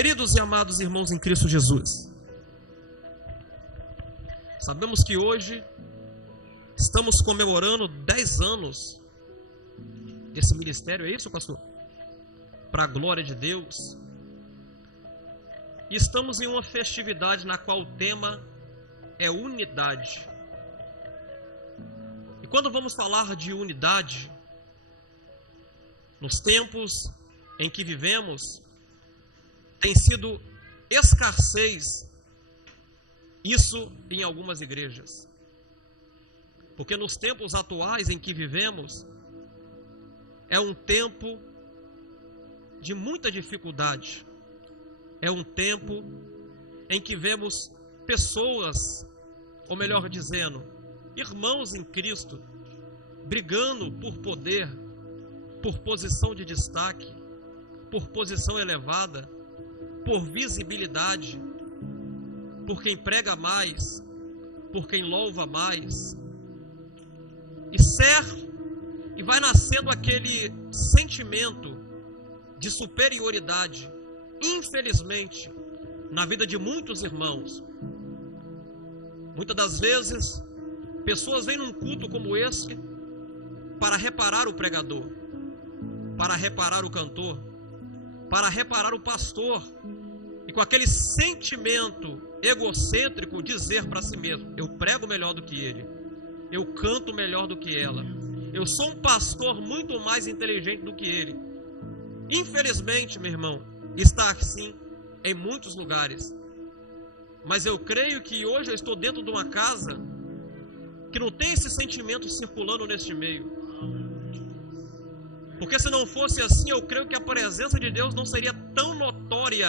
Queridos e amados irmãos em Cristo Jesus, sabemos que hoje estamos comemorando 10 anos desse ministério, é isso, pastor? Para a glória de Deus. E estamos em uma festividade na qual o tema é unidade. E quando vamos falar de unidade, nos tempos em que vivemos, tem sido escassez isso em algumas igrejas. Porque nos tempos atuais em que vivemos, é um tempo de muita dificuldade. É um tempo em que vemos pessoas, ou melhor dizendo, irmãos em Cristo, brigando por poder, por posição de destaque, por posição elevada, por visibilidade, por quem prega mais, por quem louva mais. E vai nascendo aquele sentimento de superioridade, infelizmente, na vida de muitos irmãos. Muitas das vezes, pessoas vêm num culto como esse para reparar o pregador, para reparar o cantor, para reparar o pastor, e com aquele sentimento egocêntrico dizer para si mesmo: eu prego melhor do que ele, eu canto melhor do que ela, eu sou um pastor muito mais inteligente do que ele. Infelizmente, meu irmão, está assim em muitos lugares. Mas eu creio que hoje eu estou dentro de uma casa que não tem esse sentimento circulando neste meio. Porque se não fosse assim, eu creio que a presença de Deus não seria tão notória,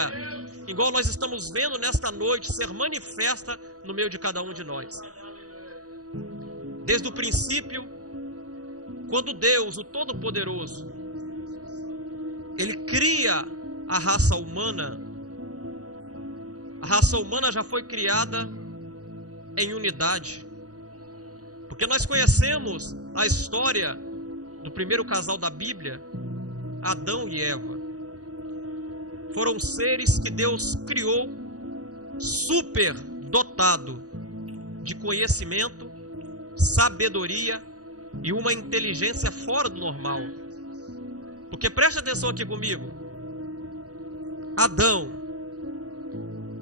igual nós estamos vendo nesta noite, ser manifesta no meio de cada um de nós. Desde o princípio, quando Deus, o Todo-Poderoso, Ele cria a raça humana já foi criada em unidade. Porque nós conhecemos a história do primeiro casal da Bíblia, Adão e Eva. Foram seres que Deus criou super dotado de conhecimento, sabedoria e uma inteligência fora do normal. Porque preste atenção aqui comigo. Adão,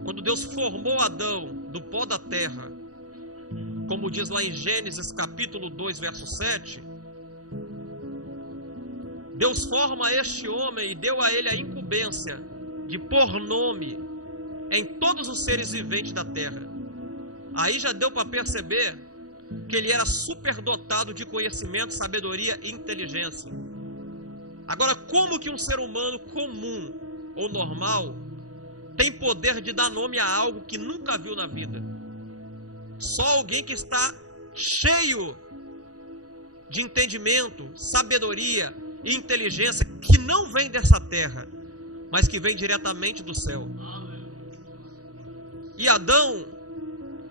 quando Deus formou Adão do pó da terra, como diz lá em Gênesis capítulo 2, verso 7, Deus forma este homem e deu a ele a incumbência de pôr nome em todos os seres viventes da terra. Aí já deu para perceber que ele era superdotado de conhecimento, sabedoria e inteligência. Agora, como que um ser humano comum ou normal tem poder de dar nome a algo que nunca viu na vida? Só alguém que está cheio de entendimento, sabedoria e inteligência, que não vem dessa terra, mas que vem diretamente do céu. E Adão,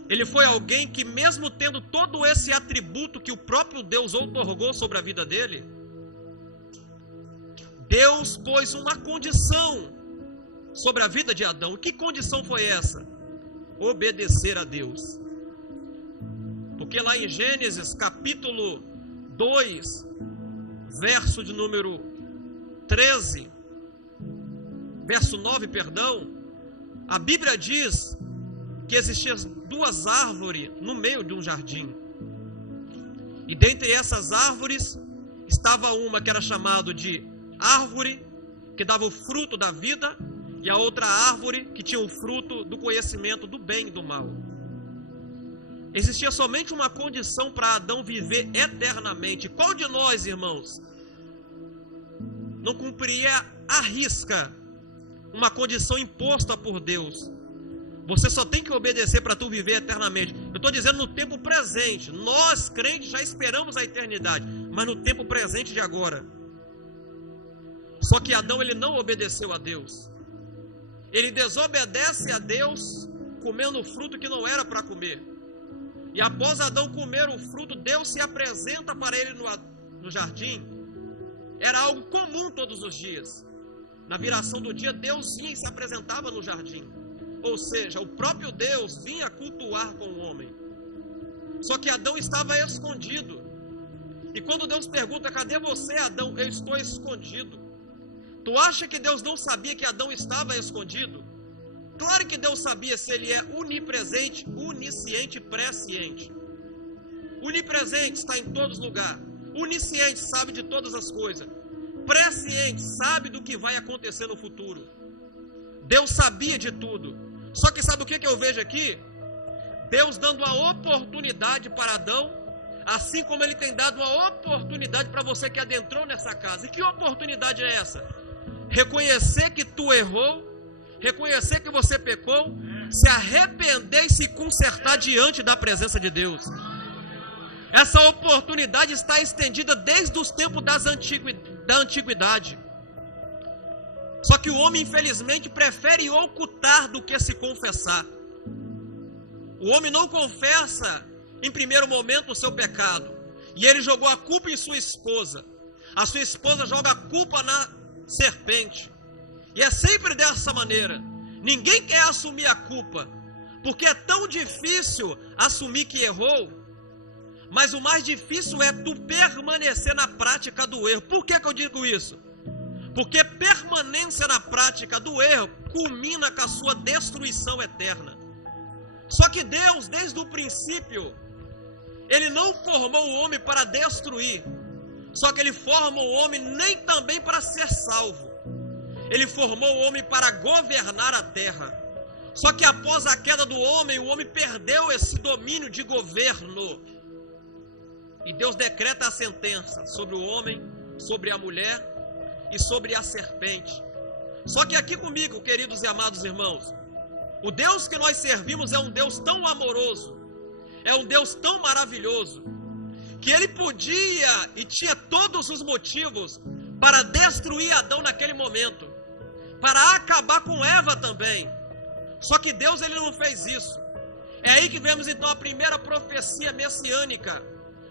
ele foi alguém que, mesmo tendo todo esse atributo que o próprio Deus outorgou sobre a vida dele, Deus pôs uma condição sobre a vida de Adão. Que condição foi essa? Obedecer a Deus. Porque lá em Gênesis capítulo 2, verso de número 13, verso 9, perdão, a Bíblia diz que existiam duas árvores no meio de um jardim. E dentre essas árvores estava uma que era chamada de árvore que dava o fruto da vida, e a outra árvore que tinha o fruto do conhecimento do bem e do mal. Existia somente uma condição para Adão viver eternamente. Qual de nós, irmãos, não cumpriria à risca uma condição imposta por Deus? Você só tem que obedecer para tu viver eternamente. Eu estou dizendo no tempo presente. Nós, crentes, já esperamos a eternidade, mas no tempo presente de agora. Só que Adão, ele não obedeceu a Deus. Ele desobedece a Deus comendo o fruto que não era para comer. E após Adão comer o fruto, Deus se apresenta para ele no jardim. Era algo comum todos os dias. na viração do dia, Deus vinha e se apresentava no jardim. Ou seja, o próprio Deus vinha cultuar com o homem. Só que Adão estava escondido. E quando Deus pergunta, cadê você, Adão? Eu estou escondido. Tu acha que Deus não sabia que Adão estava escondido? Claro que Deus sabia, se ele é onipresente, onisciente e presciente. Onipresente, está em todos os lugares. Onisciente, sabe de todas as coisas. Presciente, sabe do que vai acontecer no futuro. Deus sabia de tudo. Só que sabe o que eu vejo aqui? Deus dando a oportunidade para Adão, assim como ele tem dado uma oportunidade para você que adentrou nessa casa. E que oportunidade é essa? Reconhecer que tu errou, reconhecer que você pecou, se arrepender e se consertar diante da presença de Deus. Essa oportunidade está estendida desde os tempos da antiguidade. Só que o homem, infelizmente, prefere ocultar do que se confessar. O homem não confessa, em primeiro momento, o seu pecado. E ele jogou a culpa em sua esposa. A sua esposa joga a culpa na serpente. E é sempre dessa maneira. Ninguém quer assumir a culpa, porque é tão difícil assumir que errou. Mas o mais difícil é tu permanecer na prática do erro. Por que eu digo isso? Porque permanência na prática do erro culmina com a sua destruição eterna. Só que Deus, desde o princípio, Ele não formou o homem para destruir. Só que Ele forma o homem nem também para ser salvo. Ele formou o homem para governar a terra. Só que após a queda do homem, o homem perdeu esse domínio de governo. E Deus decreta a sentença sobre o homem, sobre a mulher e sobre a serpente. Só que aqui comigo, queridos e amados irmãos, o Deus que nós servimos é um Deus tão amoroso, é um Deus tão maravilhoso, que Ele podia e tinha todos os motivos para destruir Adão naquele momento, para acabar com Eva também. Só que Deus, Ele não fez isso. É aí que vemos então a primeira profecia messiânica,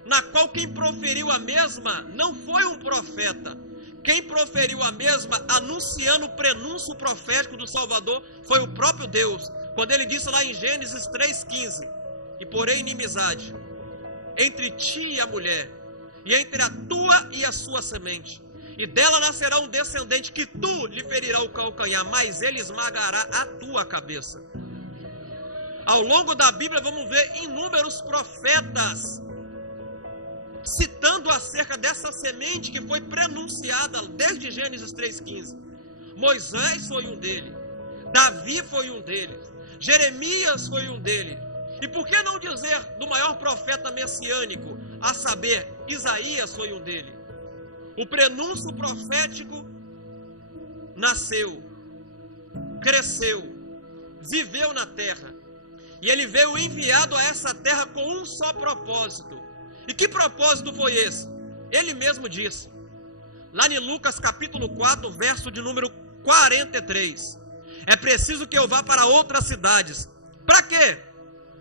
na qual quem proferiu a mesma não foi um profeta. Quem proferiu a mesma, anunciando o prenúncio profético do Salvador, foi o próprio Deus, quando Ele disse lá em Gênesis 3,15: e porém inimizade entre ti e a mulher, e entre a tua e a sua semente, e dela nascerá um descendente que tu lhe ferirá o calcanhar, mas ele esmagará a tua cabeça. Ao longo da Bíblia vamos ver inúmeros profetas citando acerca dessa semente que foi prenunciada desde Gênesis 3,15. Moisés foi um deles, Davi foi um deles, Jeremias foi um deles. E por que não dizer do maior profeta messiânico, a saber, Isaías foi um deles. O prenúncio profético nasceu, cresceu, viveu na terra, e ele veio enviado a essa terra com um só propósito. E que propósito foi esse? Ele mesmo disse, lá em Lucas capítulo 4, verso de número 43, é preciso que eu vá para outras cidades. Para quê?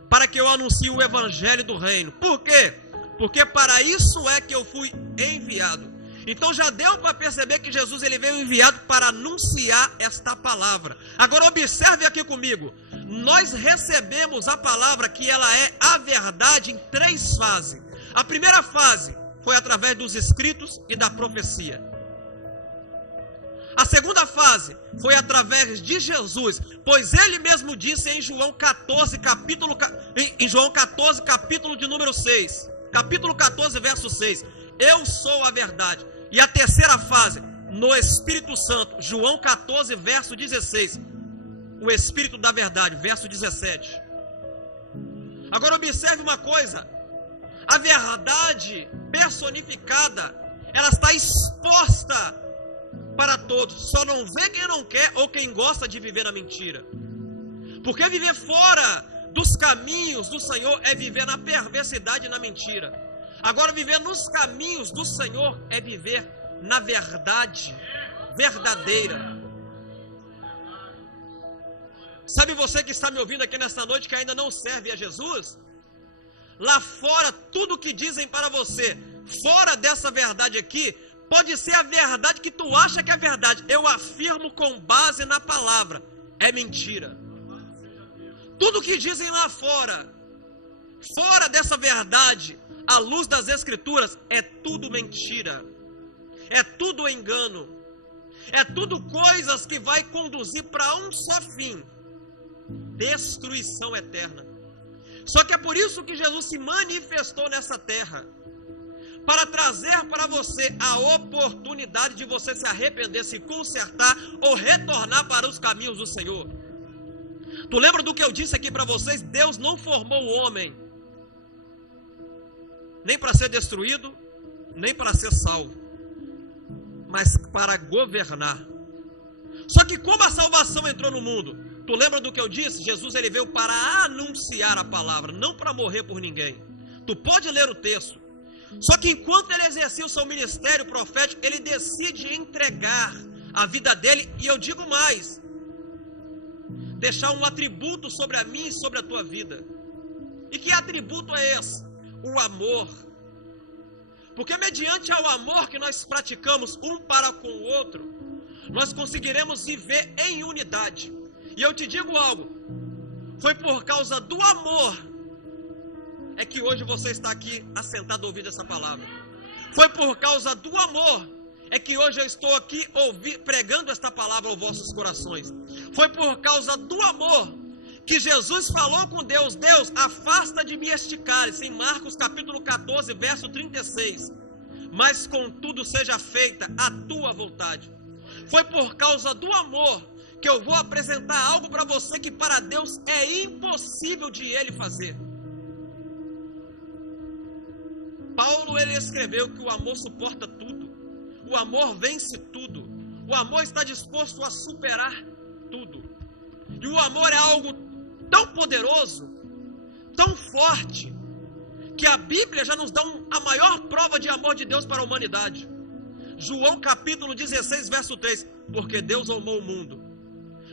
Para que eu anuncie o evangelho do reino. Por quê? Porque para isso é que eu fui enviado. Então já deu para perceber que Jesus, ele veio enviado para anunciar esta palavra. Agora observe aqui comigo. Nós recebemos a palavra que ela é a verdade em 3 fases. A primeira fase foi através dos escritos e da profecia. A segunda fase foi através de Jesus, pois ele mesmo disse em João 14, capítulo de número 6. Capítulo 14, verso 6. Eu sou a verdade. E a terceira fase, no Espírito Santo, João 14, verso 16. O Espírito da verdade, verso 17. Agora observe uma coisa. A verdade personificada, ela está exposta para todos. Só não vê quem não quer ou quem gosta de viver na mentira. Porque viver fora dos caminhos do Senhor é viver na perversidade e na mentira. Agora viver nos caminhos do Senhor é viver na verdade verdadeira. Sabe você que está me ouvindo aqui nesta noite que ainda não serve a Jesus? Lá fora, tudo que dizem para você, fora dessa verdade aqui, Pode ser a verdade que tu acha que é verdade. Eu afirmo com base na palavra. É mentira. Tudo que dizem lá fora, fora dessa verdade, à luz das Escrituras, é tudo mentira. É tudo engano. É tudo coisas que vai conduzir para um só fim: destruição eterna. Só que é por isso que Jesus se manifestou nessa terra, para trazer para você a oportunidade de você se arrepender, se consertar ou retornar para os caminhos do Senhor. Tu lembra do que eu disse aqui para vocês? Deus não formou o homem nem para ser destruído, nem para ser salvo, mas para governar. Só que como a salvação entrou no mundo? Tu lembra do que eu disse? Jesus ele veio para anunciar a palavra, não para morrer por ninguém. Tu pode ler o texto. Só que enquanto ele exercia o seu ministério profético, ele decide entregar a vida dele, e eu digo mais, deixar um atributo sobre a mim e sobre a tua vida. E que atributo é esse? O amor. Porque mediante ao amor que nós praticamos um para com o outro, nós conseguiremos viver em unidade. E eu te digo algo, foi por causa do amor é que hoje você está aqui assentado ouvindo essa palavra. Foi por causa do amor é que hoje eu estou aqui pregando esta palavra aos vossos corações. Foi por causa do amor que Jesus falou com Deus: Deus, afasta de mim este cálice, em Marcos capítulo 14, verso 36. Mas contudo seja feita a tua vontade. Foi por causa do amor que eu vou apresentar algo para você que para Deus é impossível de Ele fazer. Paulo ele escreveu que o amor suporta tudo, o amor vence tudo, o amor está disposto a superar tudo. E o amor é algo tão poderoso, tão forte, que a Bíblia já nos dá a maior prova de amor de Deus para a humanidade. João capítulo 16, verso 3, porque Deus amou o mundo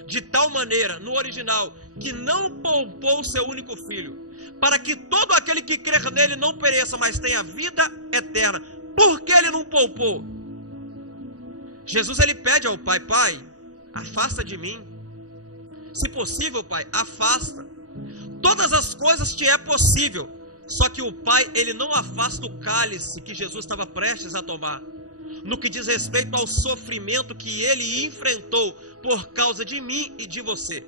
de tal maneira, no original, que não poupou o seu único filho, para que todo aquele que crer nele não pereça, mas tenha vida eterna. Por que ele não poupou? Jesus ele pede ao Pai: Pai, afasta de mim. Se possível, Pai, afasta. Todas as coisas te é possível. Só que o Pai, ele não afasta o cálice que Jesus estava prestes a tomar, no que diz respeito ao sofrimento que ele enfrentou por causa de mim e de você.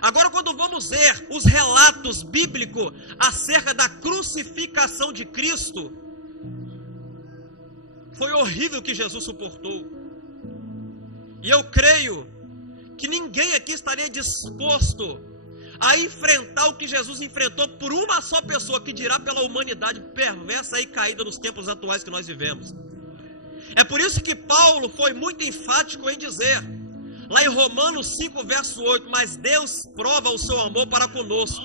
Agora, quando vamos ver os relatos bíblicos acerca da crucificação de Cristo, foi horrível o que Jesus suportou. E eu creio que ninguém aqui estaria disposto a enfrentar o que Jesus enfrentou por uma só pessoa, que dirá pela humanidade perversa e caída nos tempos atuais que nós vivemos. É por isso que Paulo foi muito enfático em dizer, lá em Romanos 5, verso 8, mas Deus prova o seu amor para conosco,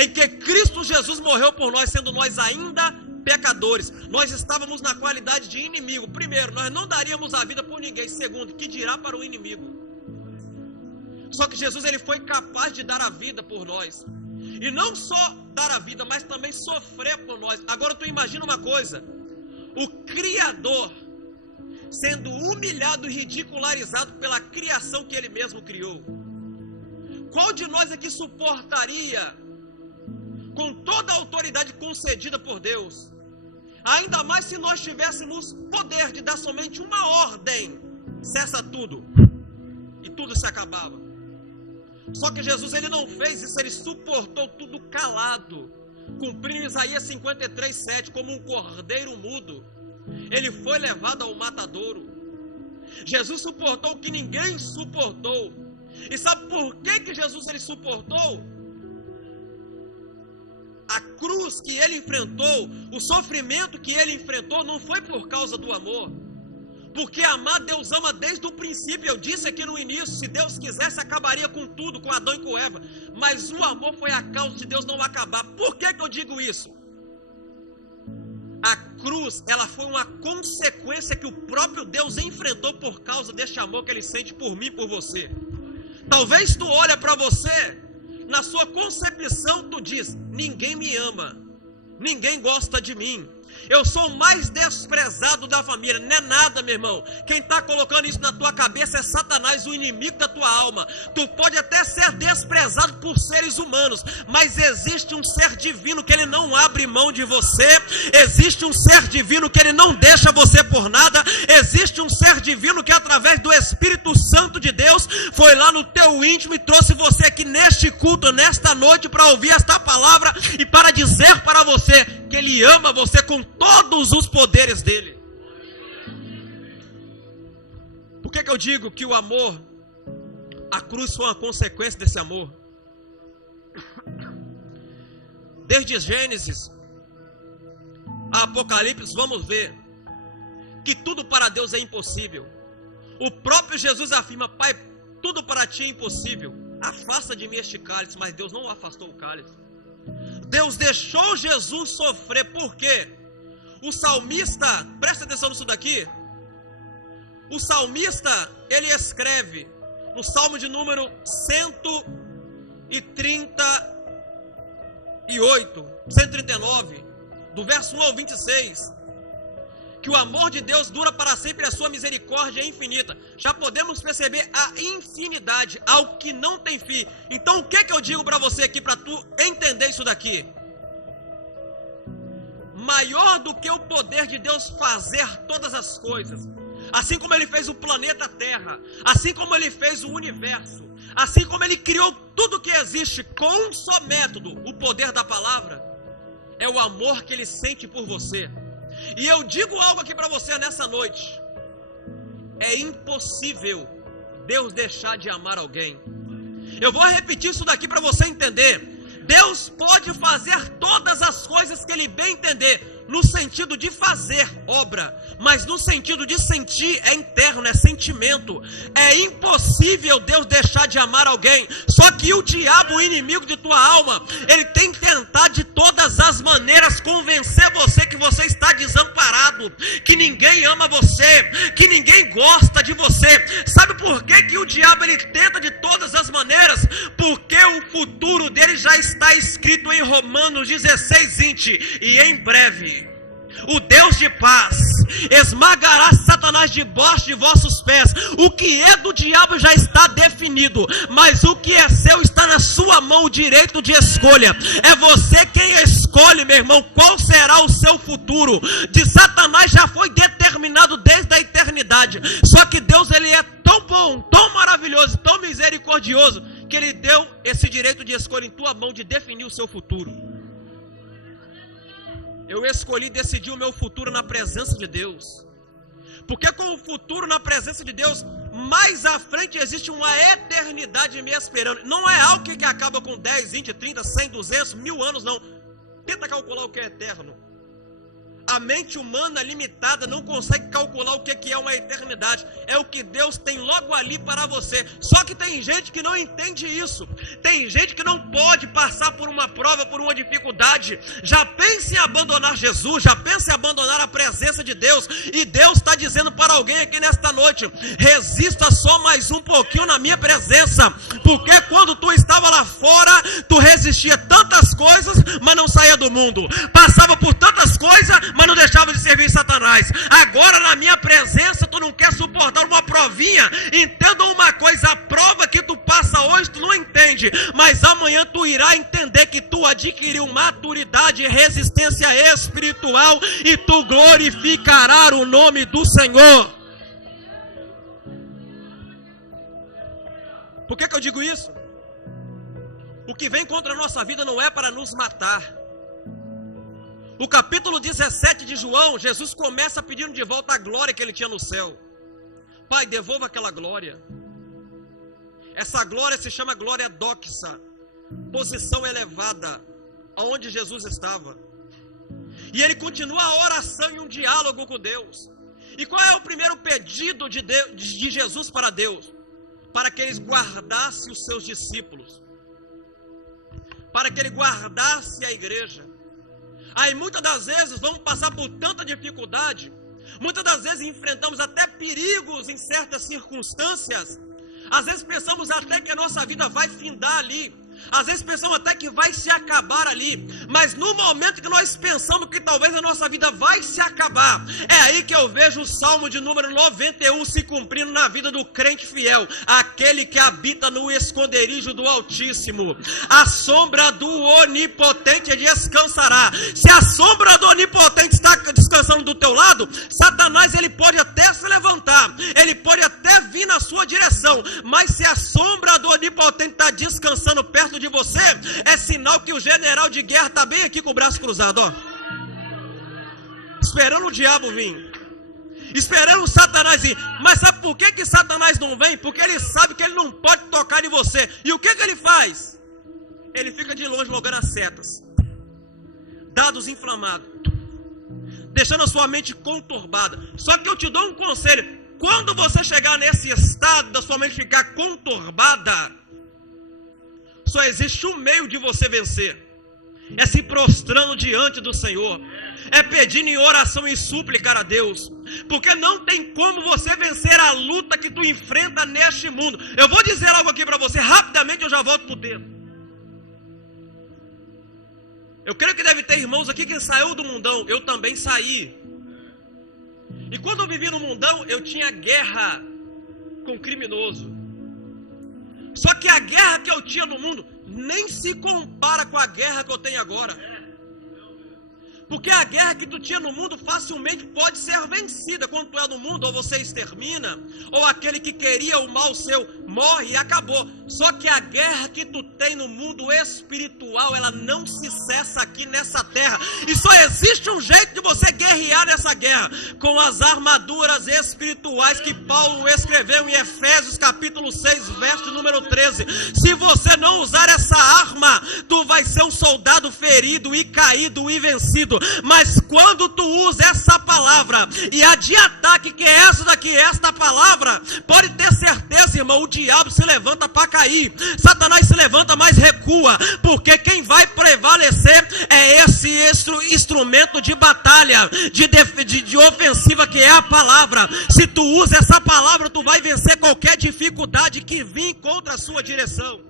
em que Cristo Jesus morreu por nós, sendo nós ainda pecadores. Nós estávamos na qualidade de inimigo. Primeiro, nós não daríamos a vida por ninguém. Segundo, que dirá para o inimigo? Só que Jesus ele foi capaz de dar a vida por nós. E não só dar a vida, mas também sofrer por nós. Agora tu imagina uma coisa, o Criador sendo humilhado e ridicularizado pela criação que ele mesmo criou. Qual de nós aqui suportaria, com toda a autoridade concedida por Deus, ainda mais se nós tivéssemos poder de dar somente uma ordem, cessa tudo, e tudo se acabava? Só que Jesus ele não fez isso, ele suportou tudo calado, cumprindo Isaías 53, 7, como um cordeiro mudo. Ele foi levado ao matadouro. Jesus suportou o que ninguém suportou. E sabe por que Jesus ele suportou? A cruz que ele enfrentou, o sofrimento que ele enfrentou, não foi por causa do amor. Porque amar, Deus ama desde o princípio. Eu disse aqui no início, se Deus quisesse acabaria com tudo, com Adão e com Eva. Mas o amor foi a causa de Deus não acabar. Por que eu digo isso? A cruz, ela foi uma consequência que o próprio Deus enfrentou por causa deste amor que ele sente por mim e por você. Talvez tu olha para você, na sua concepção tu diz, ninguém me ama, ninguém gosta de mim, Eu sou o mais desprezado da família. Não é nada, meu irmão. Quem está colocando isso na tua cabeça é Satanás, o inimigo da tua alma. Tu pode até ser desprezado por seres humanos, mas existe um ser divino que ele não abre mão de você. Existe um ser divino que ele não deixa você por nada. Existe um ser divino que através do Espírito Santo de Deus foi lá no teu íntimo e trouxe você aqui neste culto, nesta noite, para ouvir esta palavra e para dizer para você que ele ama você com todos os poderes dele. Por que eu digo que o amor, a cruz foi uma consequência desse amor? Desde Gênesis a Apocalipse, vamos ver que tudo para Deus é impossível. O próprio Jesus afirma: Pai, tudo para ti é impossível. Afasta de mim este cálice. Mas Deus não afastou o cálice. Deus deixou Jesus sofrer. Por quê? O salmista, presta atenção nisso daqui. O salmista, ele escreve no Salmo de número 139, do verso 1 ao 26, que o amor de Deus dura para sempre, a sua misericórdia é infinita. Já podemos perceber a infinidade, algo que não tem fim. Então o que eu digo para você aqui, para tu entender isso daqui? Maior do que o poder de Deus fazer todas as coisas, assim como ele fez o planeta Terra, assim como ele fez o universo, assim como ele criou tudo que existe com um só método, o poder da palavra, é o amor que ele sente por você. E eu digo algo aqui para você nessa noite: é impossível Deus deixar de amar alguém. Eu vou repetir isso daqui para você entender. Deus pode fazer todas as coisas que ele bem entender, no sentido de fazer obra, mas no sentido de sentir é interno, é sentimento. É impossível Deus deixar de amar alguém. Só que o diabo, o inimigo de tua alma, ele tem tentado de todas as maneiras convencer você que você está desamparado, que ninguém ama você, que ninguém gosta de você. Sabe por que o diabo ele tenta de todas as maneiras? Porque o futuro dele já está escrito em Romanos 16:20, e em breve o Deus de paz esmagará Satanás debaixo de vossos pés. O que é do diabo já está definido, mas o que é seu está na sua mão, o direito de escolha. É você quem escolhe, meu irmão, qual será o seu futuro. De Satanás já foi determinado desde a eternidade. Só que Deus, ele é tão bom, tão maravilhoso, tão misericordioso, que ele deu esse direito de escolha em tua mão, de definir o seu futuro. Eu escolhi decidir o meu futuro na presença de Deus. Porque com o futuro na presença de Deus, mais à frente existe uma eternidade me esperando. Não é algo que acaba com 10, 20, 30, 100, 200, 1000 anos, não. Tenta calcular o que é eterno. A mente humana limitada não consegue calcular o que é uma eternidade. É o que Deus tem logo ali para você. Só que tem gente que não entende isso. Tem gente que não pode passar por uma prova, por uma dificuldade. Já pensa em abandonar Jesus, já pensa em abandonar a presença de Deus. E Deus está dizendo para alguém aqui nesta noite: resista só mais um pouquinho na minha presença. Porque quando tu estava lá fora, tu resistia tantas coisas, mas não saía do mundo. Passava por tantas coisas, mas não deixava de servir Satanás. Agora na minha presença tu não quer suportar uma provinha. Entenda uma coisa: a prova que tu passa hoje tu não entende, mas amanhã tu irá entender que tu adquiriu maturidade e resistência espiritual, e tu glorificarás o nome do Senhor. Por que eu digo isso? O que vem contra a nossa vida não é para nos matar. O capítulo 17 de João, Jesus começa pedindo de volta a glória que ele tinha no céu. Pai, devolva aquela glória. Essa glória se chama glória doxa, posição elevada, aonde Jesus estava. E ele continua a oração e um diálogo com Deus. E qual é o primeiro pedido de Jesus para Deus? Para que eles guardassem os seus discípulos, para que ele guardasse a igreja. Aí muitas das vezes vamos passar por tanta dificuldade, muitas das vezes enfrentamos até perigos em certas circunstâncias. Às vezes pensamos até que a nossa vida vai findar ali. Às vezes pensamos até que vai se acabar ali, mas no momento que nós pensamos que talvez a nossa vida vai se acabar, é aí que eu vejo o Salmo de número 91 se cumprindo na vida do crente fiel, aquele que habita no esconderijo do Altíssimo, a sombra do Onipotente descansará. Se a sombra do Onipotente está descansando do teu lado, Satanás ele pode até se levantar, ele pode até vir na sua direção, mas se a sombra do Onipotente está descansando perto de você, é sinal que o general de guerra está bem aqui com o braço cruzado, ó, esperando o diabo vir, esperando o Satanás vir. Mas sabe por que Satanás não vem? Porque ele sabe que ele não pode tocar em você. E o que ele faz? Ele fica de longe jogando as setas, dados inflamados, deixando a sua mente conturbada. Só que eu te dou um conselho: quando você chegar nesse estado da sua mente ficar conturbada, só existe um meio de você vencer: é se prostrando diante do Senhor, é pedindo em oração e súplica a Deus, porque não tem como você vencer a luta que tu enfrenta neste mundo. Eu vou dizer algo aqui para você, rapidamente eu já volto pro texto. Eu creio que deve ter irmãos aqui que saiu do mundão, eu também saí. E quando eu vivi no mundão, eu tinha guerra com criminoso. Só que a guerra que eu tinha no mundo nem se compara com a guerra que eu tenho agora. Porque a guerra que tu tinha no mundo facilmente pode ser vencida. Quando tu é no mundo, ou você extermina, ou aquele que queria o mal seu morre e acabou. Só que a guerra que tu tem no mundo espiritual, ela não se cessa aqui nessa terra. E só existe um jeito de você guerrear nessa guerra: com as armaduras espirituais que Paulo escreveu em Efésios capítulo 6, verso número 13. Se você não usar essa arma, tu vai ser um soldado ferido e caído e vencido. Mas quando tu usa essa palavra, e a de ataque que é essa daqui, esta palavra, pode ter certeza, irmão, o diabo se levanta para cair, Satanás se levanta, mas recua, porque quem vai prevalecer é esse instrumento de batalha, de ofensiva, que é a palavra. Se tu usa essa palavra, tu vai vencer qualquer dificuldade que vir contra a sua direção.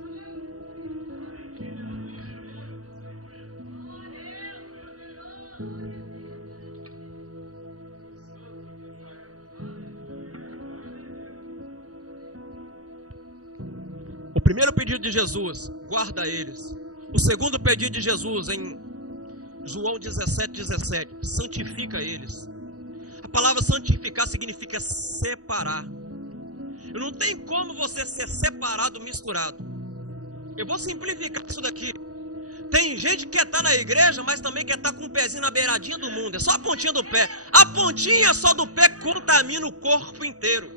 O primeiro pedido de Jesus: guarda eles. O segundo pedido de Jesus em João 17:17: santifica eles. A palavra santificar significa separar. Eu não tem como você ser separado, misturado. Eu vou simplificar isso daqui. Tem gente que quer estar na igreja, mas também quer estar com o pezinho na beiradinha do mundo. É só a pontinha do pé. A pontinha só do pé contamina o corpo inteiro.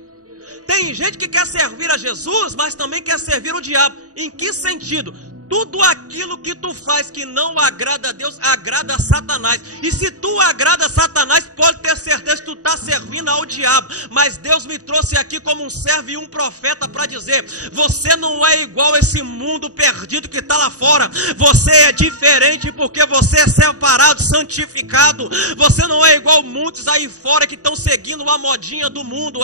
Tem gente que quer servir a Jesus, mas também quer servir o diabo. Em que sentido? Tudo aquilo que tu faz que não agrada a Deus, agrada a Satanás. E se tu agrada a Satanás, pode ter certeza que tu está servindo ao diabo. Mas Deus me trouxe aqui como um servo e um profeta para dizer: você não é igual a esse mundo perdido que está lá fora. Você é diferente porque você é separado, santificado. Você não é igual muitos aí fora que estão seguindo uma modinha do mundo.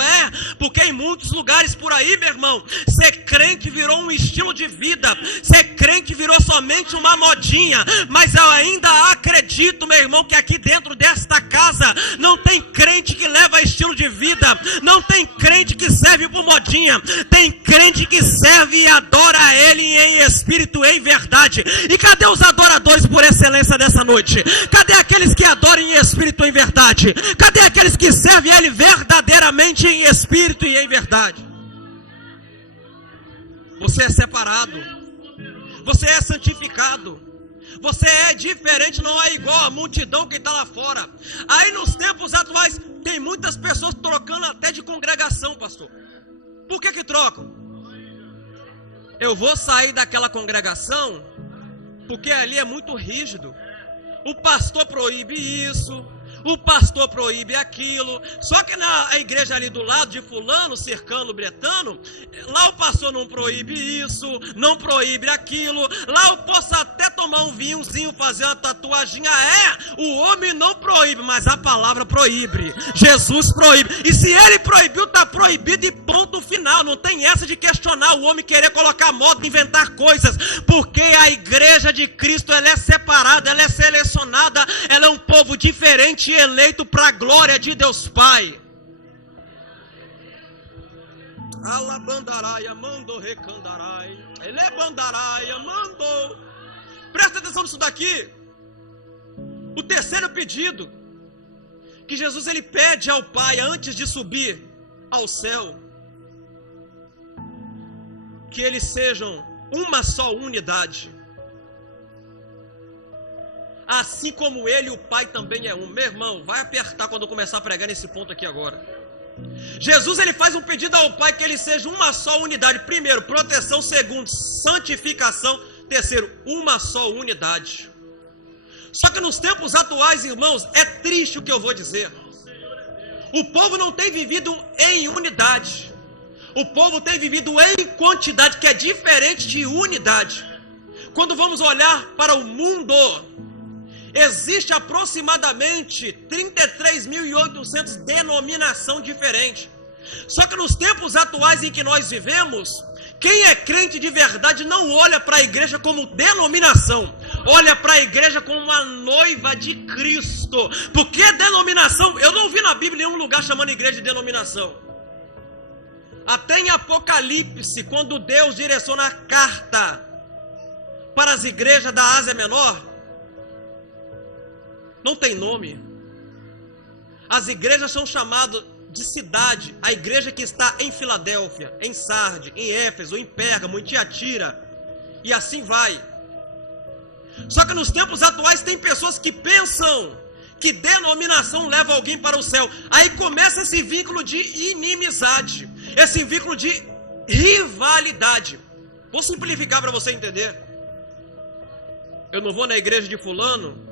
Porque em muitos lugares por aí, meu irmão, ser crente virou um estilo de vida. Ser crente virou somente uma modinha. Mas eu ainda acredito, meu irmão, que aqui dentro desta casa não tem crente que leva estilo de vida, não tem crente que serve por modinha, tem crente que serve e adora a Ele em espírito e em verdade. E cadê os adoradores por excelência dessa noite? Cadê aqueles que adoram em espírito e em verdade? Cadê aqueles que servem a Ele verdadeiramente em espírito e em verdade? Você é separado, você é santificado, você é diferente, não é igual a multidão que está lá fora. Aí nos tempos atuais tem muitas pessoas trocando até de congregação, pastor. Por que trocam? Eu vou sair daquela congregação porque ali é muito rígido. O pastor proíbe isso, o pastor proíbe aquilo. Só que na igreja ali do lado de fulano, cercano, bretano, lá o pastor não proíbe isso, não proíbe aquilo. Lá eu posso até tomar um vinhozinho, fazer uma tatuaginha. O homem não proíbe, mas a palavra proíbe. Jesus proíbe. E se ele proibiu, está proibido e ponto final. Não tem essa de questionar o homem, querer colocar moda, inventar coisas. Porque a igreja de Cristo, ela é separada, ela é selecionada, ela é um povo diferente e eleito para a glória de Deus Pai. Alabandaraia, mandou recandarai. Ele é bandaraia, mandou. Presta atenção nisso daqui. O terceiro pedido que Jesus ele pede ao Pai antes de subir ao céu, que eles sejam uma só unidade, assim como ele e o Pai também é um. Meu irmão, vai apertar quando eu começar a pregar nesse ponto aqui agora. Jesus ele faz um pedido ao Pai que ele seja uma só unidade. Primeiro, proteção. Segundo, santificação. Terceiro, uma só unidade. Só que nos tempos atuais, irmãos, é triste o que eu vou dizer. O povo não tem vivido em unidade. O povo tem vivido em quantidade, que é diferente de unidade. Quando vamos olhar para o mundo, existe aproximadamente 33.800 denominações diferentes. Só que nos tempos atuais em que nós vivemos, quem é crente de verdade não olha para a igreja como denominação, olha para a igreja como uma noiva de Cristo. Porque denominação, eu não vi na Bíblia nenhum lugar chamando igreja de denominação. Até em Apocalipse, quando Deus direciona a carta para as igrejas da Ásia Menor, não tem nome. As igrejas são chamadas de cidade. A igreja que está em Filadélfia, em Sardes, em Éfeso, em Pérgamo, em Tiatira, e assim vai. Só que nos tempos atuais tem pessoas que pensam que denominação leva alguém para o céu. Aí começa esse vínculo de inimizade, esse vínculo de rivalidade. Vou simplificar para você entender. Eu não vou na igreja de fulano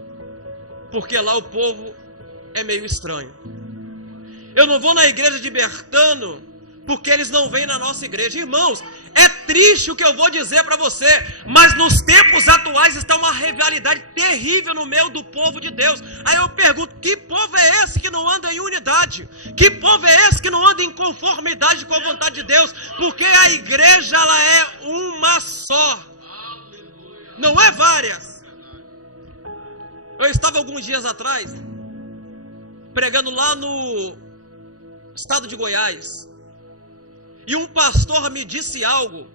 porque lá o povo é meio estranho. Eu não vou na igreja de Bertano porque eles não vêm na nossa igreja. Irmãos, é triste o que eu vou dizer para você, mas nos tempos atuais está uma rivalidade terrível no meio do povo de Deus. Aí eu pergunto, que povo é esse que não anda em unidade? Que povo é esse que não anda em conformidade com a vontade de Deus? Porque a igreja, ela é uma só, não é várias. Eu estava alguns dias atrás pregando lá no estado de Goiás, e um pastor me disse algo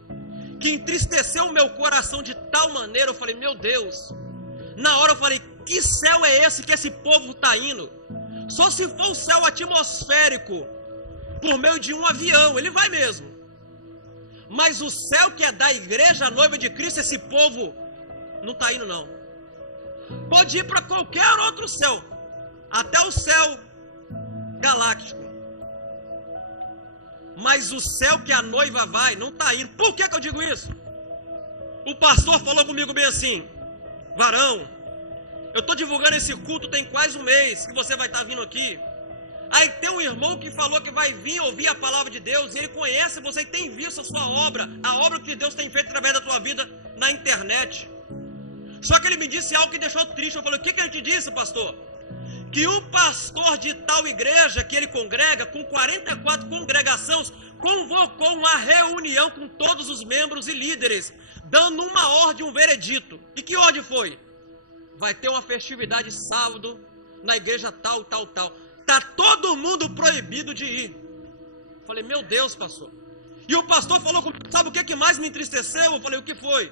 que entristeceu o meu coração de tal maneira. Eu falei, meu Deus, na hora eu falei, que céu é esse que esse povo está indo? Só se for o céu atmosférico, por meio de um avião, ele vai mesmo. Mas o céu que é da igreja, a noiva de Cristo, esse povo não está indo não. Pode ir para qualquer outro céu, até o céu galáctico, mas o céu que a noiva vai não está indo. Por que eu digo isso? O pastor falou comigo bem assim, varão, eu estou divulgando esse culto tem quase um mês que você vai estar vindo aqui. Aí tem um irmão que falou que vai vir ouvir a palavra de Deus, e ele conhece você e tem visto a sua obra, a obra que Deus tem feito através da tua vida na internet. Só que ele me disse algo que deixou triste. Eu falei, o que ele te disse, pastor? Que um pastor de tal igreja que ele congrega, com 44 congregações, convocou uma reunião com todos os membros e líderes, dando uma ordem, um veredito. E que ordem foi? Vai ter uma festividade sábado na igreja tal, tal, tal. Está todo mundo proibido de ir. Eu falei, meu Deus, pastor. E o pastor falou comigo, sabe o que mais me entristeceu? Eu falei, o que foi?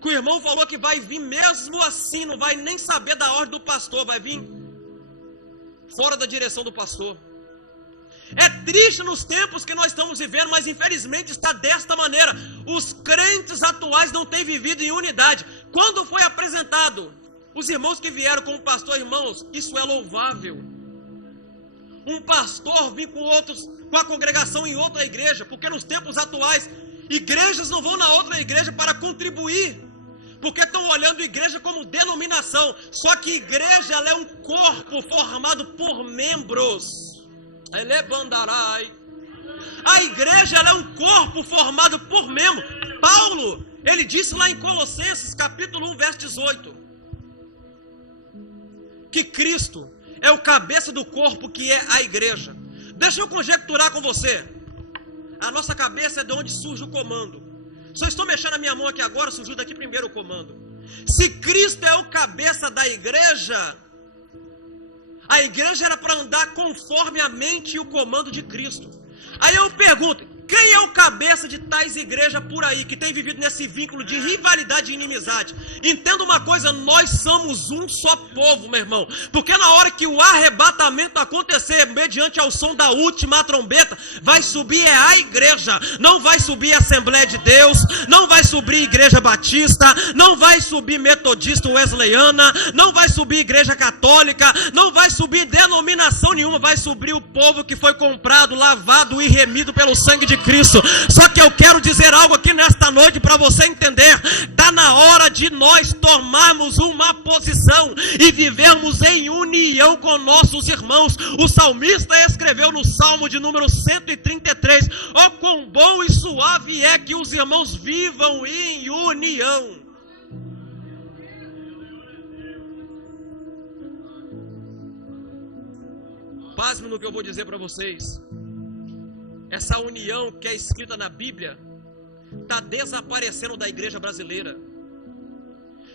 Que o irmão falou que vai vir mesmo assim, não vai nem saber da ordem do pastor, vai vir fora da direção do pastor. É triste nos tempos que nós estamos vivendo, mas infelizmente está desta maneira. Os crentes atuais não têm vivido em unidade. Quando foi apresentado, os irmãos que vieram como pastor, irmãos, isso é louvável. Um pastor vir com outros, com a congregação em outra igreja, porque nos tempos atuais, igrejas não vão na outra igreja para contribuir, Porque estão olhando a igreja como denominação. Só que igreja, ela é um corpo formado por membros. Ele é bandarai. A igreja, ela é um corpo formado por membros. Paulo, ele disse lá em Colossenses capítulo 1, verso 18, que Cristo é o cabeça do corpo, que é a igreja. Deixa eu conjecturar com você. A nossa cabeça é de onde surge o comando. Se eu estou mexendo a minha mão aqui agora, surgiu daqui primeiro o comando. Se Cristo é o cabeça da igreja, a igreja era para andar conforme a mente e o comando de Cristo. Aí eu pergunto, quem é o cabeça de tais igrejas por aí, que tem vivido nesse vínculo de rivalidade e inimizade? Entenda uma coisa, nós somos um só povo, meu irmão. Porque na hora que o arrebatamento acontecer, mediante ao som da última trombeta, vai subir a igreja. Não vai subir a Assembleia de Deus, não vai subir Igreja Batista, não vai subir Metodista Wesleyana, não vai subir Igreja Católica, não vai subir denominação nenhuma, vai subir o povo que foi comprado, lavado e remido pelo sangue de Cristo. Só que eu quero dizer algo aqui nesta noite para você entender. Está na hora de nós tomarmos uma posição e vivermos em união com nossos irmãos. O salmista escreveu no Salmo de número 133: ó, quão bom e suave é que os irmãos vivam em união. Pasme no que eu vou dizer para vocês. Essa união que é escrita na Bíblia está desaparecendo da igreja brasileira.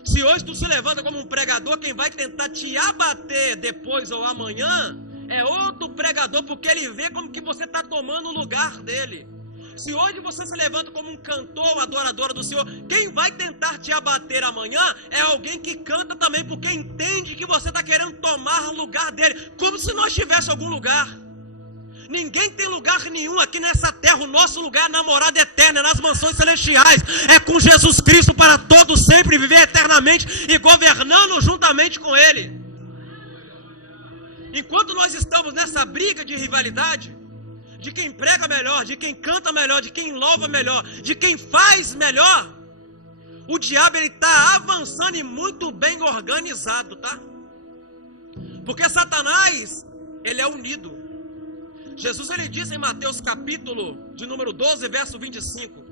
Se hoje tu se levanta como um pregador, quem vai tentar te abater depois ou amanhã é outro pregador, porque ele vê como que você está tomando o lugar dele. Se hoje você se levanta como um cantor, adoradora do Senhor, quem vai tentar te abater amanhã é alguém que canta também, porque entende que você está querendo tomar o lugar dele, como se nós tivéssemos algum lugar. Ninguém tem lugar nenhum aqui nessa terra. O nosso lugar é na morada eterna, é nas mansões celestiais, é com Jesus Cristo para todos sempre, viver eternamente e governando juntamente com Ele. Enquanto nós estamos nessa briga de rivalidade, de quem prega melhor, de quem canta melhor, de quem louva melhor, de quem faz melhor, o diabo está avançando e muito bem organizado, tá? Porque Satanás, ele é unido. Jesus, ele diz em Mateus capítulo de número 12, verso 25,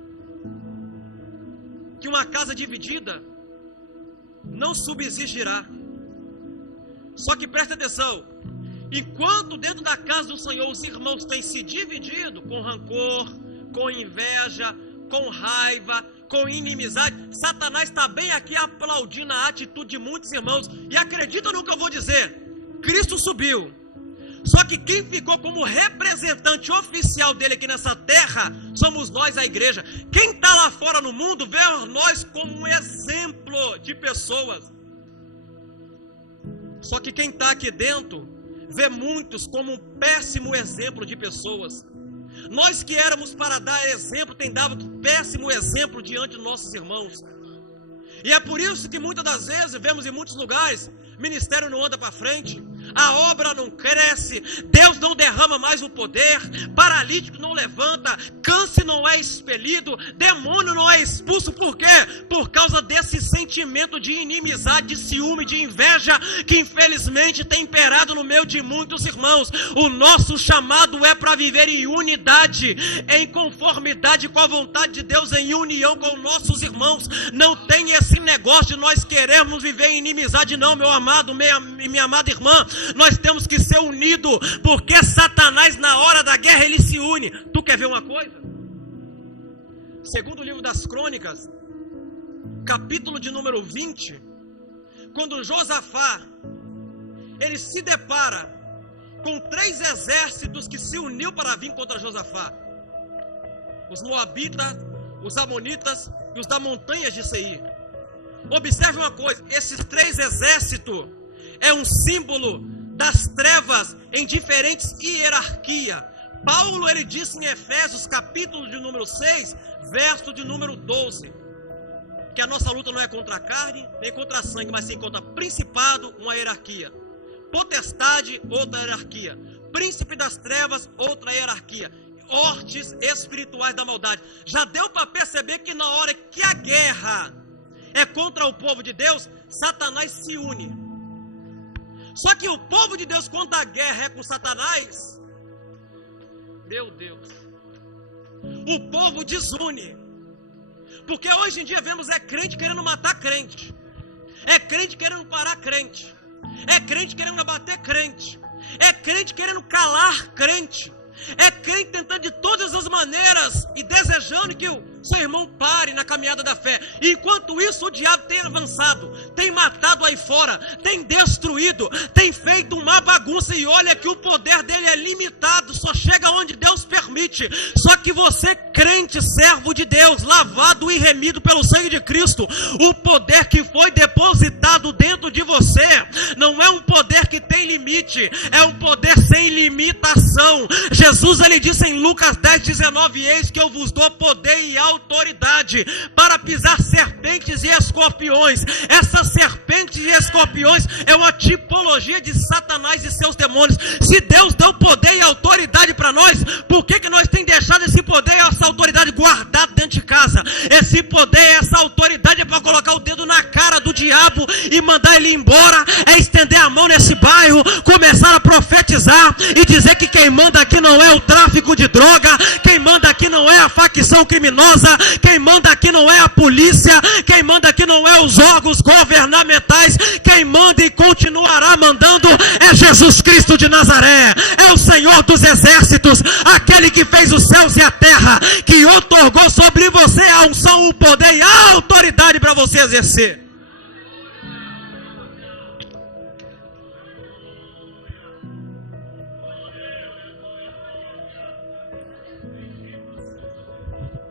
que uma casa dividida não subsistirá. Só que presta atenção, enquanto dentro da casa do Senhor os irmãos têm se dividido com rancor, com inveja, com raiva, com inimizade, Satanás está bem aqui aplaudindo a atitude de muitos irmãos. E acredita no que eu vou dizer, Cristo subiu. Só que quem ficou como representante oficial dele aqui nessa terra, somos nós, a igreja. Quem está lá fora no mundo, vê nós como um exemplo de pessoas. Só que quem está aqui dentro, vê muitos como um péssimo exemplo de pessoas. Nós que éramos para dar exemplo, tem dado péssimo exemplo diante dos nossos irmãos. E é por isso que muitas das vezes, vemos em muitos lugares, ministério não anda para frente, a obra não cresce, Deus não derrama mais o poder, paralítico não levanta, câncer não é expelido, demônio não é expulso. Por quê? Por causa desse sentimento de inimizade, de ciúme, de inveja, que infelizmente tem imperado no meio de muitos irmãos. O nosso chamado é para viver em unidade, em conformidade com a vontade de Deus, em união com nossos irmãos. Não tem esse negócio de nós queremos viver em inimizade, não, meu amado, minha amada irmã. Nós temos que ser unidos, porque Satanás na hora da guerra ele se une. Tu quer ver uma coisa? Segundo o livro das Crônicas, capítulo de número 20, quando Josafá ele se depara com 3 exércitos que se uniu para vir contra Josafá: os moabitas, os amonitas e os da montanha de Seir. Observe uma coisa, esses 3 exércitos é um símbolo das trevas em diferentes hierarquias. Paulo ele disse em Efésios capítulo de número 6, verso de número 12, que a nossa luta não é contra a carne, nem contra a sangue, mas sim contra principado, uma hierarquia, potestade, outra hierarquia, príncipe das trevas, outra hierarquia, hortes espirituais da maldade. Já deu para perceber que na hora que a guerra é contra o povo de Deus, Satanás se une. Só que o povo de Deus, quando a guerra é com Satanás, meu Deus, o povo desune. Porque hoje em dia vemos crente querendo matar crente, crente querendo parar crente, crente querendo abater crente, crente querendo calar crente, crente tentando de todas as maneiras e desejando que o seu irmão pare na caminhada da fé. Enquanto isso, o diabo tem avançado, tem matado aí fora, tem destruído, tem feito uma bagunça. E olha que o poder dele é limitado, só chega onde Deus permite. Só que você, crente, servo de Deus, lavado e remido pelo sangue de Cristo, o poder que foi depositado dentro de você não é um poder que tem limite, é um poder sem limitação. Jesus, ele disse em Lucas 10:19: eis que eu vos dou poder e autoridade para pisar serpentes e escorpiões. Essas serpentes e escorpiões é uma tipologia de Satanás e seus demônios. Se Deus deu poder e autoridade para nós, por que nós temos deixado esse poder e essa autoridade guardado dentro de casa? Esse poder e essa autoridade é para colocar o dedo na cara do diabo e mandar ele embora, é estender a mão nesse bairro, começar a profetizar e dizer que quem manda aqui não é o tráfico de droga, quem manda aqui não é a facção criminosa, quem manda aqui não é a polícia, quem manda aqui não é os órgãos governamentais, quem manda e continuará mandando é Jesus Cristo de Nazaré, é o Senhor dos exércitos, aquele que fez os céus e a terra, que outorgou sobre você a unção, o poder e a autoridade para você exercer.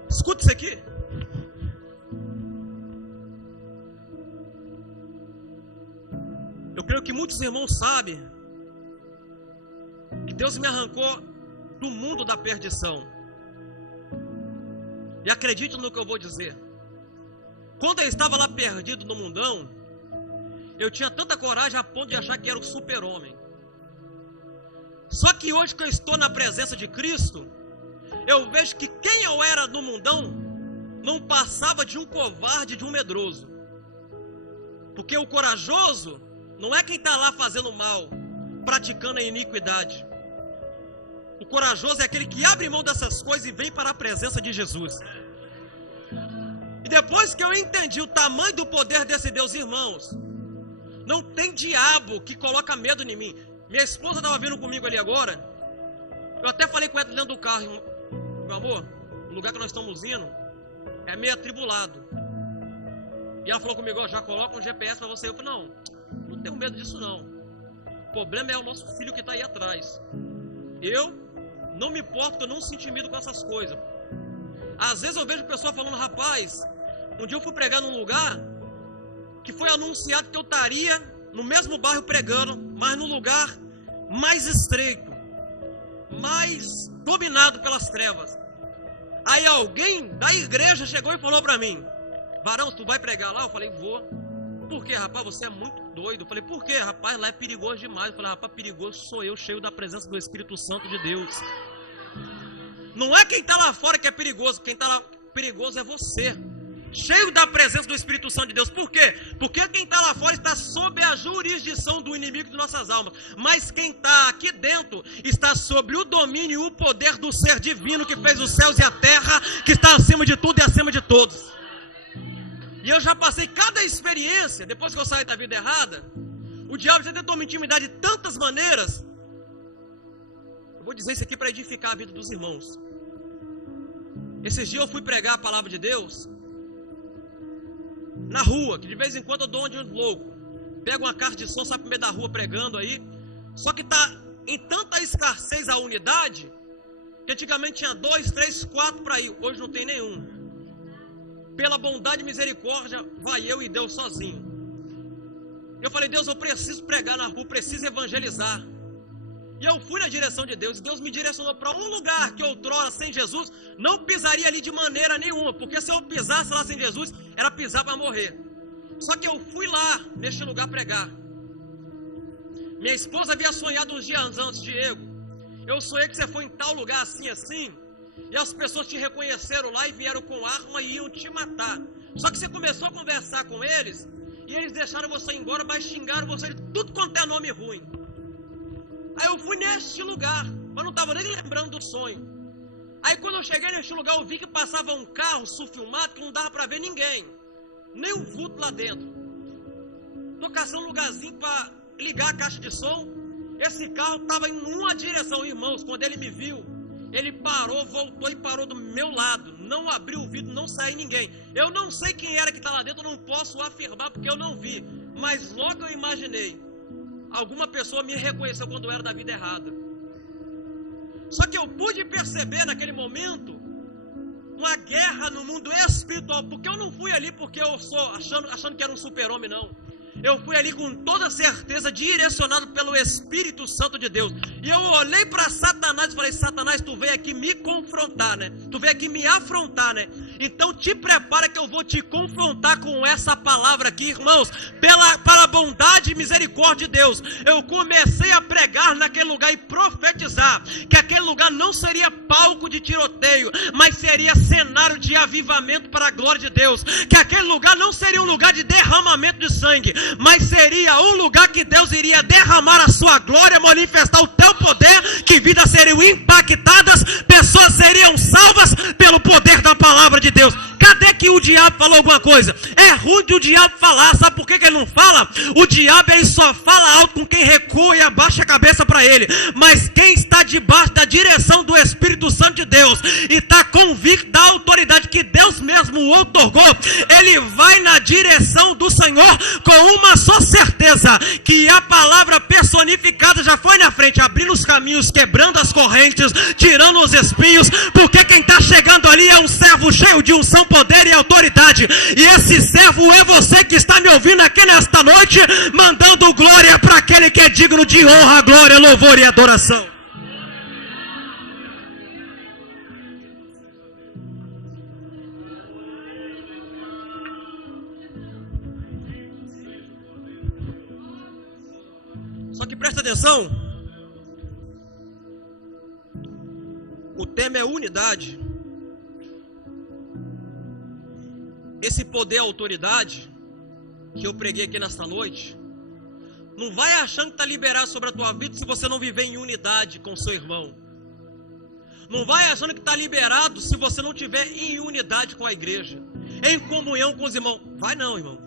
Escuta isso aqui. Eu creio que muitos irmãos sabem que Deus me arrancou do mundo da perdição. E acredite no que eu vou dizer. Quando eu estava lá perdido no mundão, eu tinha tanta coragem a ponto de achar que era o super-homem. Só que hoje que eu estou na presença de Cristo, eu vejo que quem eu era no mundão não passava de um covarde, de um medroso. Porque o corajoso não é quem está lá fazendo mal, praticando a iniquidade. O corajoso é aquele que abre mão dessas coisas e vem para a presença de Jesus. E depois que eu entendi o tamanho do poder desse Deus, irmãos, não tem diabo que coloca medo em mim. Minha esposa estava vindo comigo ali agora. Eu até falei com ela dentro do carro: meu amor, o lugar que nós estamos indo é meio atribulado. E ela falou comigo: já coloca um GPS para você. Eu falei: não tenho medo disso não. O problema é o nosso filho que está aí atrás. Eu não me importo, porque eu não se intimido com essas coisas. Às vezes eu vejo pessoa falando: rapaz, um dia eu fui pregar num lugar que foi anunciado que eu estaria no mesmo bairro pregando, mas num lugar mais estreito, mais dominado pelas trevas. Aí alguém da igreja chegou e falou para mim: varão, tu vai pregar lá? Eu falei: vou. Por quê, rapaz? Você é muito doido. Eu falei: por quê, rapaz? Lá é perigoso demais. Eu falei: rapaz, perigoso sou eu, cheio da presença do Espírito Santo de Deus. Não é quem está lá fora que é perigoso, quem está lá perigoso é você, cheio da presença do Espírito Santo de Deus. Por quê? Porque quem está lá fora está sob a jurisdição do inimigo de nossas almas, mas quem está aqui dentro está sob o domínio e o poder do ser divino que fez os céus e a terra, que está acima de tudo e acima de todos. E eu já passei cada experiência. Depois que eu saí da vida errada, o diabo já tentou me intimidar de tantas maneiras. Eu vou dizer isso aqui para edificar a vida dos irmãos. Esses dias eu fui pregar a palavra de Deus na rua, que de vez em quando eu dou um de louco, pego uma caixa de som, sai pro meio da rua pregando aí. Só que tá em tanta escassez a unidade, que antigamente tinha 2, 3, 4 para ir, hoje não tem nenhum. Pela bondade e misericórdia, vai eu e Deus sozinho. Eu falei: Deus, eu preciso pregar na rua, preciso evangelizar. E eu fui na direção de Deus, e Deus me direcionou para um lugar que outrora sem Jesus não pisaria ali de maneira nenhuma, porque se eu pisasse lá sem Jesus, era pisar para morrer. Só que eu fui lá, neste lugar, pregar. Minha esposa havia sonhado uns dias antes: Diego, eu sonhei que você foi em tal lugar assim, assim, e as pessoas te reconheceram lá e vieram com arma e iam te matar. Só que você começou a conversar com eles, e eles deixaram você ir embora, mas xingaram você de tudo quanto é nome ruim. Aí eu fui neste lugar, mas não estava nem lembrando do sonho. Aí quando eu cheguei neste lugar, eu vi que passava um carro sulfilmado que não dava para ver ninguém, nem um vulto lá dentro. Estou caçando um lugarzinho para ligar a caixa de som. Esse carro estava em uma direção, irmãos. Quando ele me viu, ele parou, voltou e parou do meu lado. Não abriu o vidro, não saiu ninguém. Eu não sei quem era que está lá dentro, eu não posso afirmar porque eu não vi. Mas logo eu imaginei, alguma pessoa me reconheceu quando eu era da vida errada. Só que eu pude perceber naquele momento uma guerra no mundo espiritual, porque eu não fui ali porque eu sou achando que era um super-homem, não. Eu fui ali com toda certeza, direcionado pelo Espírito Santo de Deus. E eu olhei para Satanás e falei: Satanás, tu veio aqui me confrontar, né? Tu veio aqui me afrontar, né? Então te prepara que eu vou te confrontar com essa palavra aqui, irmãos. Para a bondade e misericórdia de Deus, eu comecei a pregar naquele lugar e profetizar que aquele lugar não seria palco de tiroteio, mas seria cenário de avivamento para a glória de Deus. Que aquele lugar não seria um lugar de derramamento de sangue, mas seria um lugar que Deus iria derramar a sua glória, manifestar o teu poder, que vidas seriam impactadas, pessoas seriam salvas pelo poder da palavra de Deus. Cadê que o diabo falou alguma coisa? É ruim de o diabo falar, sabe por que ele não fala? O diabo ele só fala alto com quem recua e abaixa a cabeça para ele, mas quem está debaixo da direção do Espírito Santo de Deus e está convicto da autoridade que Deus mesmo o outorgou, ele vai na direção do Senhor com uma só certeza, que a palavra personificada já foi na frente, abrindo os caminhos, quebrando as correntes, tirando os espinhos, porque quem está chegando ali é um servo cheio de unção, poder e autoridade, e esse servo é você que está me ouvindo aqui nesta noite, mandando glória para aquele que é digno de honra, glória, louvor e adoração. Só que presta atenção, o tema é unidade. Esse poder e autoridade que eu preguei aqui nesta noite, não vai achando que está liberado sobre a tua vida se você não viver em unidade com seu irmão. Não vai achando que está liberado se você não estiver em unidade com a igreja, em comunhão com os irmãos. Vai não, irmão.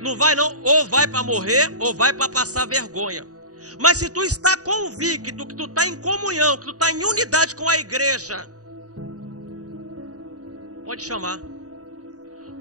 Não vai não, ou vai para morrer, ou vai para passar vergonha. Mas se tu está convicto, que tu está em comunhão, que tu está em unidade com a igreja, pode chamar.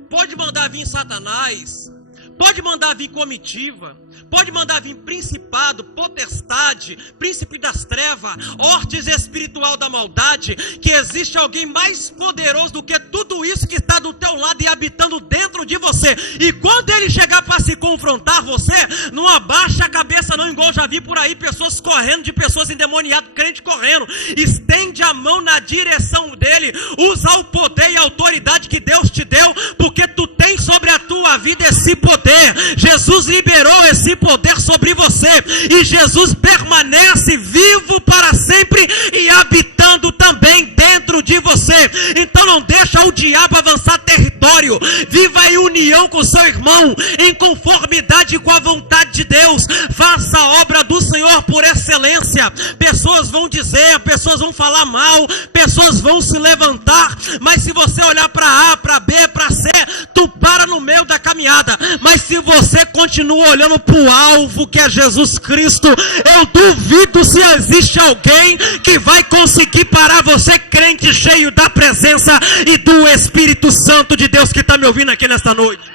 Pode mandar vir Satanás, pode mandar vir comitiva, pode mandar vir principado, potestade, príncipe das trevas, hortes espiritual da maldade, que existe alguém mais poderoso do que tudo isso que está do teu lado e habitando dentro de você. E quando ele chegar para se confrontar você, não abaixa a cabeça não, igual já vi por aí, pessoas correndo, de pessoas endemoniadas, crente correndo. Estende a mão na direção dele, usa o poder e a autoridade que Deus te deu, porque tu tens sobre a tua vida esse poder. Jesus liberou esse poder sobre você, e Jesus permanece vivo para sempre e habitando também dentro de você. Então não deixa o diabo avançar território, viva em união com seu irmão, em conformidade com a vontade de Deus, faça a obra do Senhor por excelência. Pessoas vão dizer, pessoas vão falar mal, pessoas vão se levantar, mas se você olhar para A, para B, para C, tu para no meio da caminhada. Mas se você continua olhando para o alvo, que é Jesus Cristo, eu duvido se existe alguém que vai conseguir parar você, crente cheio da presença e do Espírito Santo de Deus, que está me ouvindo aqui nesta noite.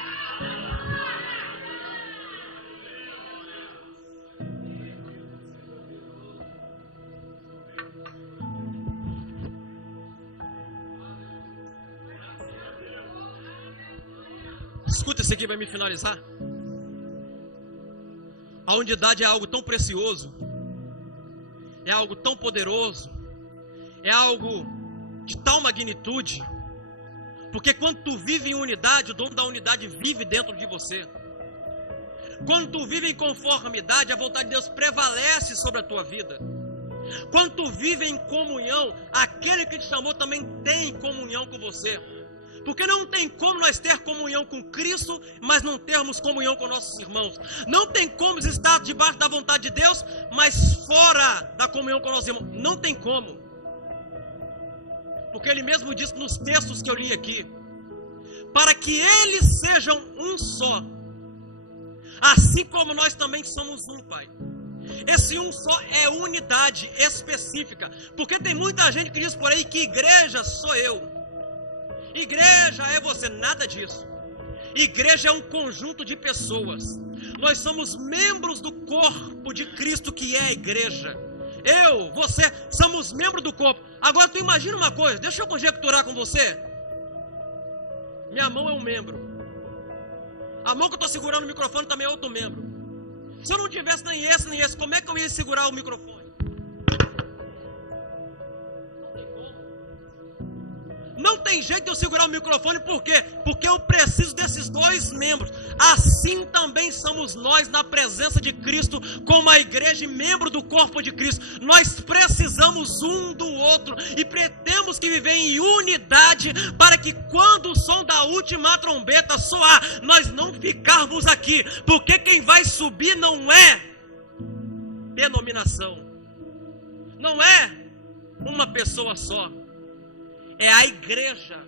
Escuta, esse aqui vai me finalizar. A unidade é algo tão precioso, é algo tão poderoso, é algo de tal magnitude, porque quando tu vive em unidade, o dono da unidade vive dentro de você. Quando tu vive em conformidade, a vontade de Deus prevalece sobre a tua vida. Quando tu vive em comunhão, aquele que te chamou também tem comunhão com você. Porque não tem como nós ter comunhão com Cristo, mas não termos comunhão com nossos irmãos. Não tem como estar debaixo da vontade de Deus, mas fora da comunhão com nossos irmãos. Não tem como. Porque Ele mesmo diz nos textos que eu li aqui, para que eles sejam um só, assim como nós também somos um, Pai. Esse um só é unidade específica. Porque tem muita gente que diz por aí que igreja sou eu, igreja é você. Nada disso. Igreja é um conjunto de pessoas. Nós somos membros do corpo de Cristo, que é a igreja. Eu, você, somos membros do corpo. Agora tu imagina uma coisa, deixa eu conjecturar com você. Minha mão é um membro. A mão que eu estou segurando o microfone também é outro membro. Se eu não tivesse nem esse, como é que eu ia segurar o microfone? Não tem jeito de eu segurar o microfone, por quê? Porque eu preciso desses dois membros. Assim também somos nós na presença de Cristo, como a igreja e membro do corpo de Cristo. Nós precisamos um do outro e temos que viver em unidade, para que quando o som da última trombeta soar, nós não ficarmos aqui. Porque quem vai subir não é denominação, não é uma pessoa só, é a igreja.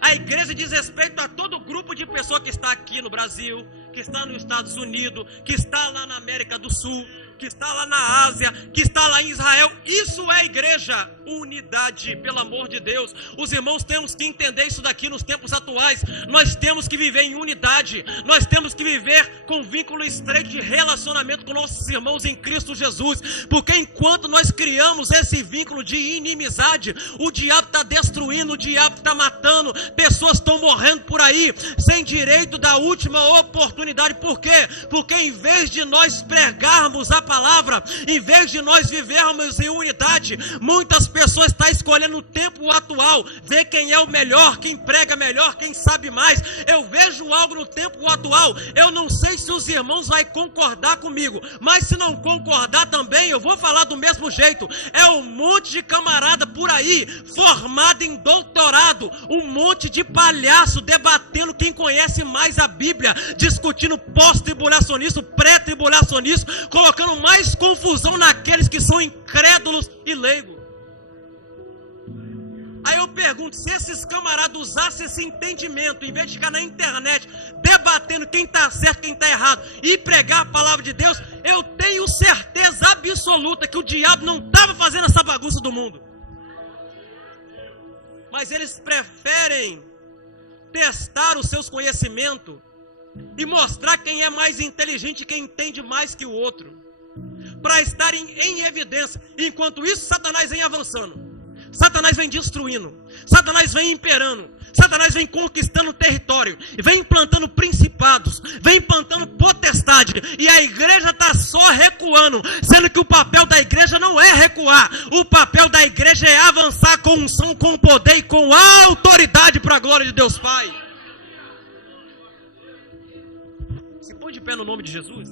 A igreja diz respeito a todo grupo de pessoas que está aqui no Brasil, que está nos Estados Unidos, que está lá na América do Sul, que está lá na Ásia, que está lá em Israel. Isso é igreja, unidade, pelo amor de Deus. Os irmãos temos que entender isso daqui nos tempos atuais. Nós temos que viver em unidade. Nós temos que viver com vínculo estreito de relacionamento com nossos irmãos em Cristo Jesus. Porque enquanto nós criamos esse vínculo de inimizade, o diabo está destruindo, o diabo está matando, pessoas estão morrendo por aí, sem direito da última oportunidade. Por quê? Porque em vez de nós pregarmos a palavra, em vez de nós vivermos em unidade, muitas pessoas estão escolhendo o tempo atual, ver quem é o melhor, quem prega melhor, quem sabe mais. Eu vejo algo no tempo atual, eu não sei se os irmãos vão concordar comigo, mas se não concordar também, eu vou falar do mesmo jeito. É um monte de camarada por aí, formado em doutorado, um monte de palhaço debatendo quem conhece mais a Bíblia, discutindo pós-tribulacionismo, pré-tribulacionismo, colocando mais confusão naqueles que são incrédulos e leigos. Aí eu pergunto, se esses camaradas usassem esse entendimento, em vez de ficar na internet debatendo quem está certo, quem está errado, e pregar a palavra de Deus, eu tenho certeza absoluta que o diabo não estava fazendo essa bagunça do mundo. Mas eles preferem testar os seus conhecimentos e mostrar quem é mais inteligente, quem entende mais que o outro, para estarem em evidência. Enquanto isso, Satanás vem avançando, Satanás vem destruindo, Satanás vem imperando, Satanás vem conquistando território, vem implantando principados, vem implantando potestade, e a igreja está só recuando, sendo que o papel da igreja não é recuar, o papel da igreja é avançar com unção, com poder e com autoridade para a glória de Deus Pai. Se põe de pé no nome de Jesus.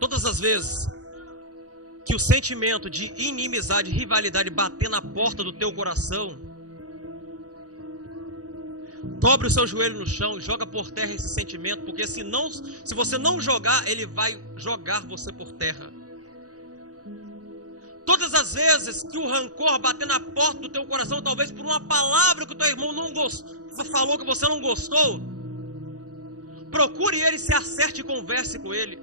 Todas as vezes que o sentimento de inimizade e rivalidade bater na porta do teu coração, dobre o seu joelho no chão e joga por terra esse sentimento, porque se você não jogar, ele vai jogar você por terra. Todas as vezes que o rancor bater na porta do teu coração, talvez por uma palavra que o teu irmão não falou, que você não gostou, procure ele, se acerte e converse com ele.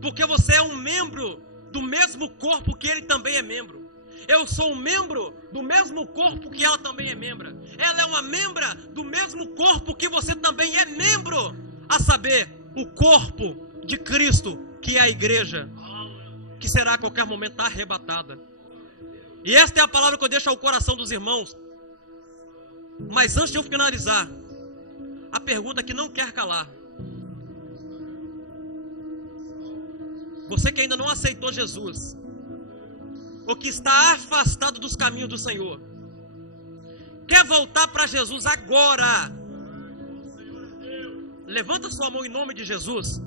Porque você é um membro do mesmo corpo que ele também é membro. Eu sou um membro do mesmo corpo que ela também é membra. Ela é uma membra do mesmo corpo que você também é membro. A saber, o corpo de Cristo, que é a igreja, que será a qualquer momento arrebatada. E esta é a palavra que eu deixo ao coração dos irmãos. Mas antes de eu finalizar, a pergunta que não quer calar: você que ainda não aceitou Jesus, ou que está afastado dos caminhos do Senhor, quer voltar para Jesus agora? Levanta sua mão em nome de Jesus.